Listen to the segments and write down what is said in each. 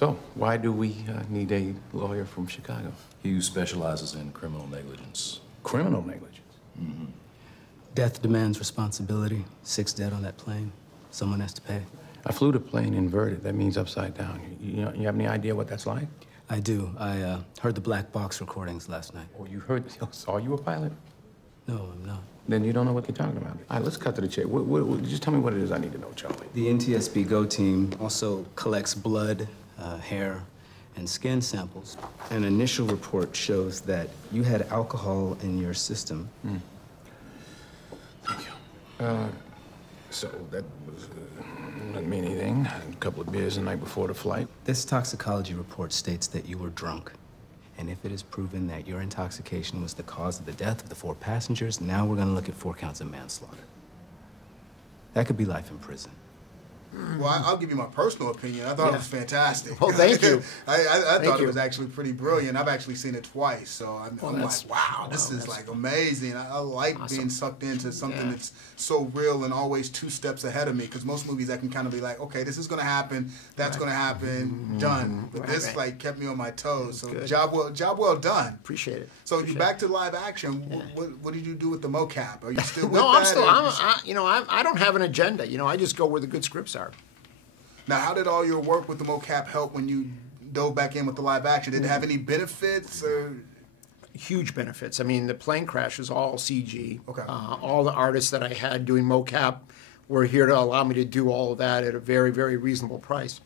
So, why do we need a lawyer from Chicago? He who specializes in criminal negligence. Criminal negligence? Mm-hmm. Death demands responsibility. 6 dead on that plane. Someone has to pay. I flew the plane inverted. That means upside down. You have any idea what that's like? I do. I heard the black box recordings last night. Oh, you heard? Are you a pilot? No, I'm not. Then you don't know what you're talking about. All right, let's cut to the chase. Just tell me what it is I need to know, Charlie. The NTSB GO team also collects blood, hair, and skin samples. An initial report shows that you had alcohol in your system. Thank you. So that was, doesn't mean anything. A couple of beers the night before the flight. This toxicology report states that you were drunk. And if it is proven that your intoxication was the cause of the death of the 4 passengers, now we're gonna look at 4 counts of manslaughter. That could be life in prison. Well, I'll give you my personal opinion. I thought it was fantastic. Well, thank you. I thought it was actually pretty brilliant. I've actually seen it twice, so I'm like, wow, this is like amazing. I like being sucked into something that's so real and always 2 steps ahead of me. Because most movies I can kind of be like, okay, this is going to happen, that's going to happen, done. But this like kept me on my toes. So job well done. Appreciate it. So you back to live action. What did you do with the mocap? Are you still with that? No, I'm still. I don't have an agenda. I just go where the good scripts are. Now, how did all your work with the mocap help when you dove back in with the live action? Did it have any benefits? Or? Huge benefits. I mean, the plane crash is all CG. Okay. All the artists that I had doing mocap were here to allow me to do all of that at a very, very reasonable price.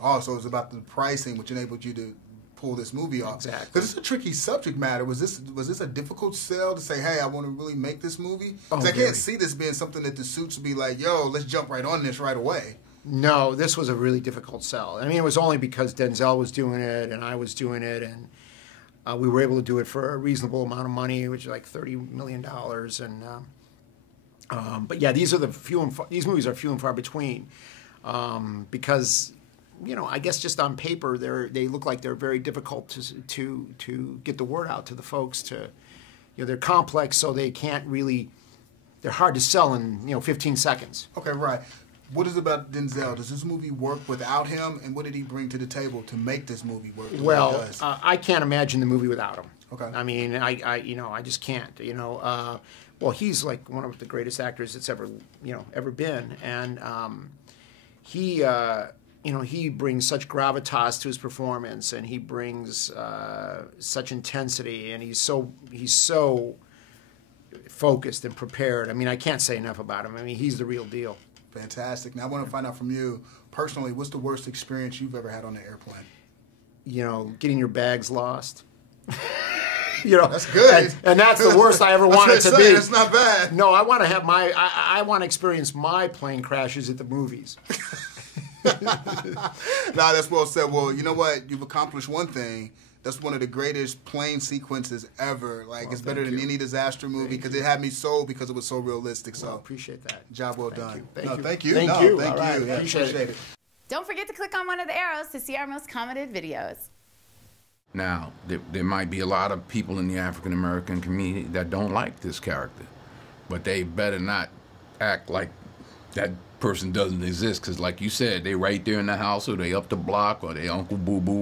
Oh, so it was about the pricing which enabled you to pull this movie off. Exactly. Because it's a tricky subject matter. Was this a difficult sell to say, hey, I want to really make this movie? Because I can't see this being something that the suits would be like, yo, let's jump right on this right away. No, this was a really difficult sell. I mean, it was only because Denzel was doing it and I was doing it, and we were able to do it for a reasonable amount of money, which is like $30 million. But yeah, these movies are few and far between because, I guess just on paper they look like they're very difficult to get the word out to the folks. They're complex, so they can't really. They're hard to sell in 15 seconds. Okay, right. What is it about Denzel? Does this movie work without him, and what did he bring to the table to make this movie work? Well, I can't imagine the movie without him. Okay. I mean, I just can't. Well, he's like one of the greatest actors that's ever been, and he brings such gravitas to his performance, and he brings such intensity, and he's so focused and prepared. I mean, I can't say enough about him. I mean, he's the real deal. Fantastic. Now I want to find out from you personally, what's the worst experience you've ever had on an airplane? Getting your bags lost. That's good. And that's the worst I ever wanted to be. That's not bad. No, I want to have I want to experience my plane crashes at the movies. Nah, that's well said. Well, you know what? You've accomplished one thing. That's one of the greatest plane sequences ever. Like, it's better than any disaster movie because it had me sold because it was so realistic. So, appreciate that. Job well done. Thank you. Thank you. Thank no, you. Thank All you. right. Appreciate it. Don't forget to click on one of the arrows to see our most commented videos. Now, there might be a lot of people in the African-American community that don't like this character, but they better not act like that person doesn't exist, because like you said, they right there in the house, or they up the block, or they Uncle Boo Boo.